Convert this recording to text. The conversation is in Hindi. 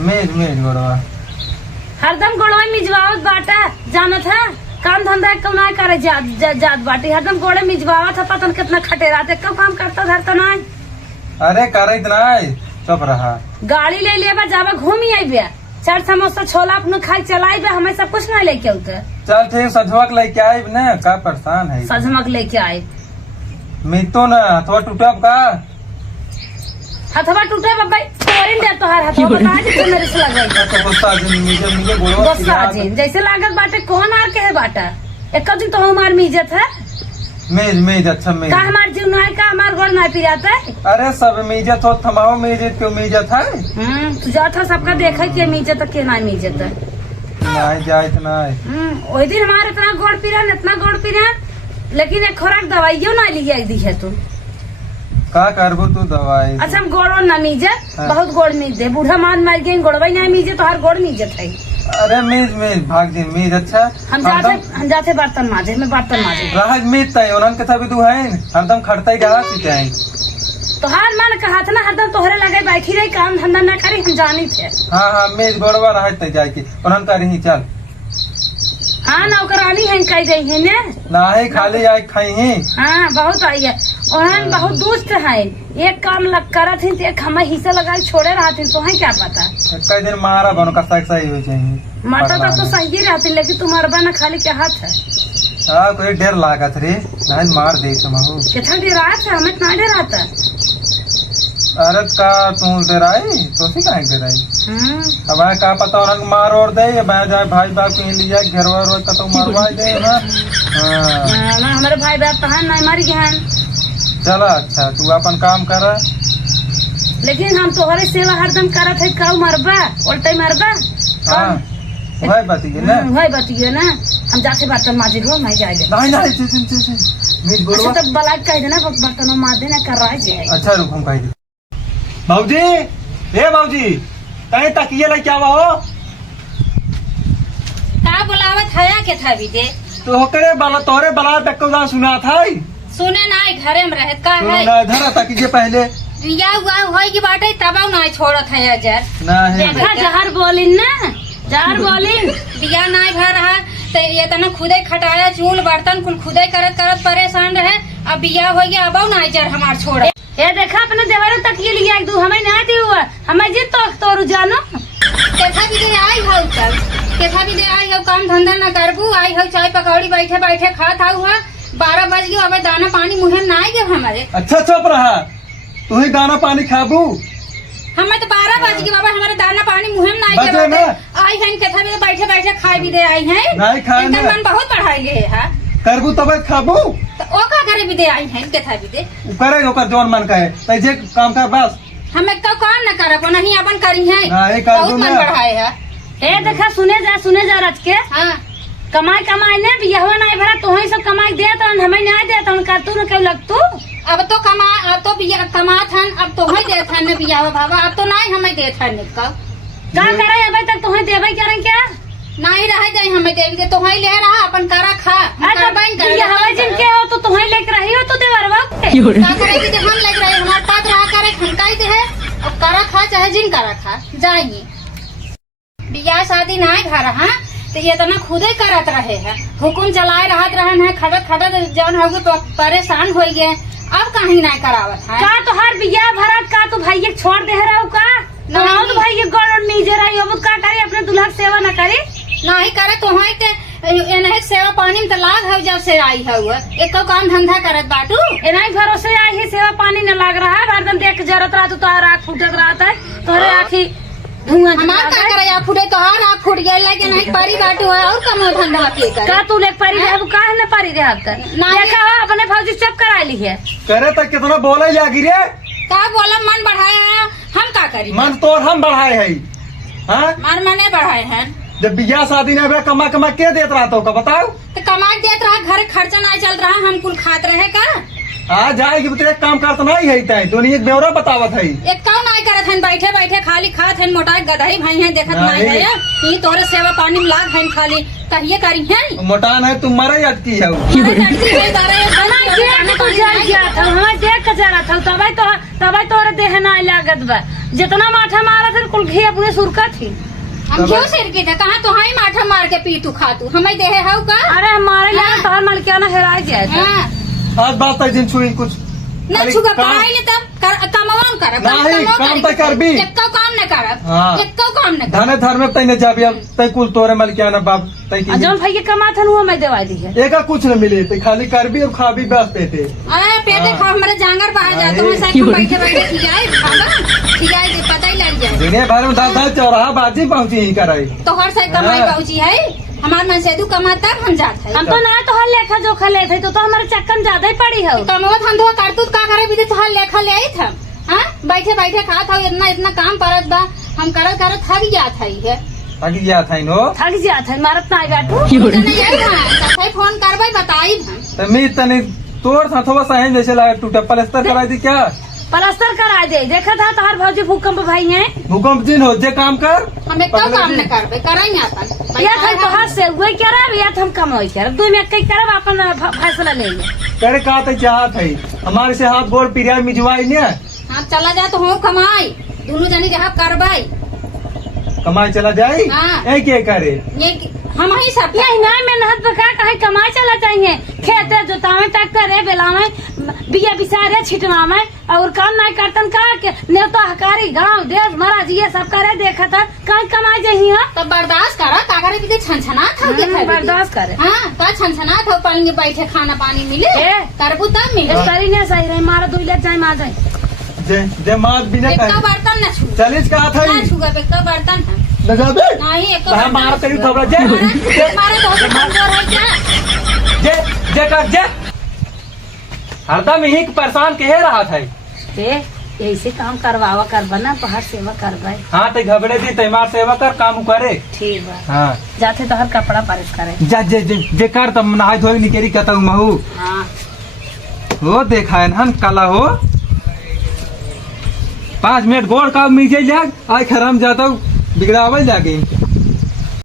मेज मेज गोड़वा हरदम गोड़वा मिजवावत बाटा जानत है काम धंधा क्यों ना करे जात बाटी हरदम गोड़े मिजवावत है पता कितना खटे रहते कब काम करता धरता ना। अरे करे इतना चुप रहा। गाड़ी ले लिया जावा घूमी आई बे चार समोसा छोला अपने खाई चलाई बे हमें सब कुछ नहीं लेके उते। चल ठीक सजवक लेके आई ने का परेशान है सजमक लेके आई मैं तो ना हथवा टूटब का हथवा टूटे बाबा तोरिन दे तोहार हथवा बता जे मेरे से लगई तो गुस्सा जी मुझे गोड़वा गुस्सा जी जैसे लागत बाटे कौन आर के है बाटा एक दिन तो हमार मिजत है मेज मेज अच्छा मेज का हमार जीव नहीं का हमार गोड़ नहीं पिराता है। अरे सब मिजत हो थमाओ मिजत क्यों मिजत है तू जात है सबका देखा के मिजत के नहीं मिजत है नहीं जाए नहीं वही दिन हमारे इतना गोड़ पीरा लेकिन एक खुराक दवाइयों ना लिया दी है तू का करबो तू दवाई। अच्छा हम गोड़ो ना मीजे बहुत गोड़ मीजे बूढ़ा मान मार गई गोड़वा नहीं मीजे तो हर गोड़ मीजत है। अरे मेज मेज भाग जी मेज अच्छा हम जाते बर्तन माजे में बर्तन माजे राहत मेज तय उन्हन के तभी तू है हरदम खड़ता ही गहा सीते हैं तो हार मान कहा था ना हरदम तोहरे लगे बैठी रही काम धंधा ना करी हम जानी थे। हाँ मेज गोड़वा राहत तय जाए की उन्हन का रही चल हाँ नौकरानी है कही गई है ने ना ही खाली आए खाई ही हाँ बहुत आई है उन्हन बहुत दुष्ट है एक काम लग करा थी तो एक हमें हिस्सा लगा छोड़े रहा थी तो है क्या पता कई दिन मारा बनो का सही हो चाहिए माता तो सही रहती लेकिन तुम्हारा बना खाली क्या हाथ है। हाँ कोई डर लागत रे नहीं मार दे तुम कितना डरा था हमें इतना डरा था। अरे का तू डराई तो सी कहा डराई अब का पता उन्हें मार और दे या मैं जाए भाई बाप कहीं लिया घर वर का तो मरवा दे ना। हमारे भाई बाप तो नहीं मारी गहन चला अच्छा तू अपन काम कर लेकिन हम तोहरे सेवा हरदम करत है कऊ मरबा उल्टे मरबा। हाँ वही बताइए ना वही बताइए ना हम जाके बर्तन माजे हो मैं जाए नहीं नहीं अच्छा तब बलाक कह देना बर्तनों मार देना कर रहा है। अच्छा रुक हम कह दे भाऊजी ए भाऊजी कहीं तकिए ले क्या हो का बुलावत है के था भी दे तो होकरे बाला तोरे बला तक सुना था सुने ना घरे में रहे का है धरा तकिए पहले या हुआ होई की बाटे तब ना छोड़त है अजर नहीं देखा जहर बोलिन ना जहर बोलिन दिया नहीं भर रहा तो ये तना खुदे खटाया चूल बर्तन कुल खुदे करत करत परेशान रहे अब बिया हो गया अब ना जर हमार छोड़ ये देखा अपने देवर तक ये लिया दू हमें ना दी हुआ हमें जित तो तोरू जानो कैसा भी दे आई हो चल कैसा भी दे आई हो काम धंधा ना करबू आई हो चाय पकौड़ी बैठे बैठे खात हुआ 12 बज गए अब दाना पानी मुहे ना आई गए हमारे। अच्छा चुप रहा तू ही दाना पानी खाबू हमें तो 12 बज गए बाबा हमारे दाना पानी मुहिम ना आई है कैसा भी बैठे बैठे खाए भी दे आई है नहीं खाए मन बहुत बढ़ाई ले है करबू तब खाबू तो ओ का करे भी दे आई है कैसा भी दे करेगा ओकर जोन मन का है तैसे काम कर बस हमें का काम न करब नहीं अपन करी है नहीं बहुत मन बढ़ाए है। ए देखा सुने जा रच के हाँ कमाई ने बियाह नहीं भरा तो ही सब कमाई दे तो हमें नहीं दे तो का तू न क्यों लग तू अब तो कमा था अब तो ही दे था बियाह बाबा अब तो नहीं हमें दे था का करे अभी तक तो ही देवे क्या नहीं रह जाए हमें देवी तो ही ले रहा अपन करा खा जिनके हो तो तुम्हें लेकर रही हो तो देवरवा का करेगी जब हम लग रहे हमारे पास रहा करे खनकाई दे है अब करा खा चाहे जिन करा खा जाइए बियाह शादी नहीं घर रहा तो ये तना खुदे करत रहे है हुकुम चलाए रहत रहन है खड़त जौन हो परेशान हो गए अब कहीं नहीं करावत है का तो हर बियाह भरत का तो भाई छोड़ दे रहा का ना तो भाई गौर नीचे रही अब का करे अपने दुल्हा सेवा न करे नहीं करे तो है के सेवा पानी में तो लाग है जब से आई है एक काम धंधा करत बाटू नहीं भरोसे आई है सेवा पानी न लाग रहा है हरदम देख जरत रहा तो आँख फूटत रहा है तोहरे आँखी धुआं हमार का करे या फूटे तो हार आँख फूट गया लेकिन नहीं परी बाटू है और कम धंधा के करे का तू ले परी रहे का न परी रहे अब तक ना देखा अपने फौजी चप करा ली है करे तक कितना बोले लागी रे का बोला मन बढ़ाए है हम का करी मन तो हम बढ़ाए है हां मन मने बढ़ाए हैं जब बियाह शादी ने कमा के देत रहा तो का बताओ तो कमा देत रहा घर खर्चा नहीं चल रहा हम कुल खात रहे का आ जाएगी तो काम करता नहीं है तय दोनों एक ब्यौरा बतावत है एक काम नहीं करत हैं बैठे बैठे खाली खात हैं मोटाई गधाई भाई हैं देखत नहीं है ये तोरे सेवा पानी में लाग हैं खाली कहिए करी हैं मोटान है तुम मरे अटकी है देख तो जल गया था, हमें देख के जरा था, तबे तोरे देह ना लागत बा। जितना माठा मारा था कुल घी अपने सुरका थी। हम क्यों सिरकी थे? कहाँ तो हाई माठा मार के पी तू खा तू हमें देहे हाउ का? अरे हमारे यहाँ तोहर मलकिया ना हेरा गया था। हाँ आज बात तक जिन छुई कुछ ना छुगा पढ़ाई ले तब कमावन कर नहीं, काम तो कर भी। एक्को काम न कर, हाँ। एक्को काम न कर। धने धर में तैने जाबी अब तै कुल तोरे मलकिया ना बाप तै की जौन भाई के कमा था वो मैं दवा दी है। एका कुछ न मिले तै खाली कर भी और खा भी बस पेटे। अरे पेटे हाँ। खा हमारे जांगर बाहर जाते हैं साइड में बैठे बैठे खिजाए खाना खिजाए दे पता ही लग जाए। दिने भर में दाल दाल चौराहा बाजी पहुंची ही कराई। तो हर साइड कमाई हाँ। पहुंची है हमारे मन से तू कमाता हम जाते हैं। हम तो ना तो हर लेखा जोखा ले थे तो हमारे चक्कर ज्यादा ही पड़ी है। कमावत हम तो करतूत का करे भी तो हर लेखा ले आई था। हाँ बैठे बैठे खा था इतना इतना काम परत बा हम करत करत थक जात है। थक गया था इनो थक जात है मारत ना बैठू। नहीं आई था तब फोन करवाई बताई त मी तने तोर साथवा सहे जैसे लगा टूटा प्लास्टर कराई थी क्या? प्लास्टर करा दे। देखा था तो हर भौजी भूकंप भाई है। भूकंप दिन हो जे काम कर हम एक काम न करबे कराई आता या था तो हाथ से वही करब या हम कमाई करब दो में कई करब अपन फैसला ले ले। करे का तो चाहत है हमारे से हाथ गोड़ पिरिया मिजवाई ने हाँ चला जा तो हो कमाई दोनों जनी जहाँ करवाई कमाई चला जाई। हाँ। ए के करे ये हम ही सब यही ना मेहनत बका कहीं कमाई चला चाहिए। खेत जोतावे ट्रैक्टर बेलावे बिया बिसारे छिटवावे और काम नहीं करतन का के नेता हकारी गांव देश महाराज ये सब करे देखा था कहीं कमाई जही है तो बर्दाश्त करा का करे भी छनछना था बर्दाश्त करे। हाँ का छनछना था पानी बैठे खाना पानी मिले ए। करबू तब मिले सरी ने सही रहे मारा 2 लाख जाए मार जाए। जे मात बिना एक कहे बर्तन न छू चलिस का था ना छूगा पे का बर्तन है न जाबे नहीं एक हम मार करी खबर जे मारे तो कमजोर है क्या जे जे कर जे हरदम ही परेशान कहे रहा था। ऐसे काम करवावा करवा ना बाहर सेवा करवाए। हाँ ते घबड़े दी ते मार सेवा कर काम करे। ठीक बा हाँ जाते तो हर कपड़ा प्रेस करे। जा जे जे जे कर तब नहाय धोई निकेरी कतौ महू हाँ हो देखा है हन कला हो 5 मिनट गोड़ का मीजे लाग आई खराम जाता बिगड़ावल जाके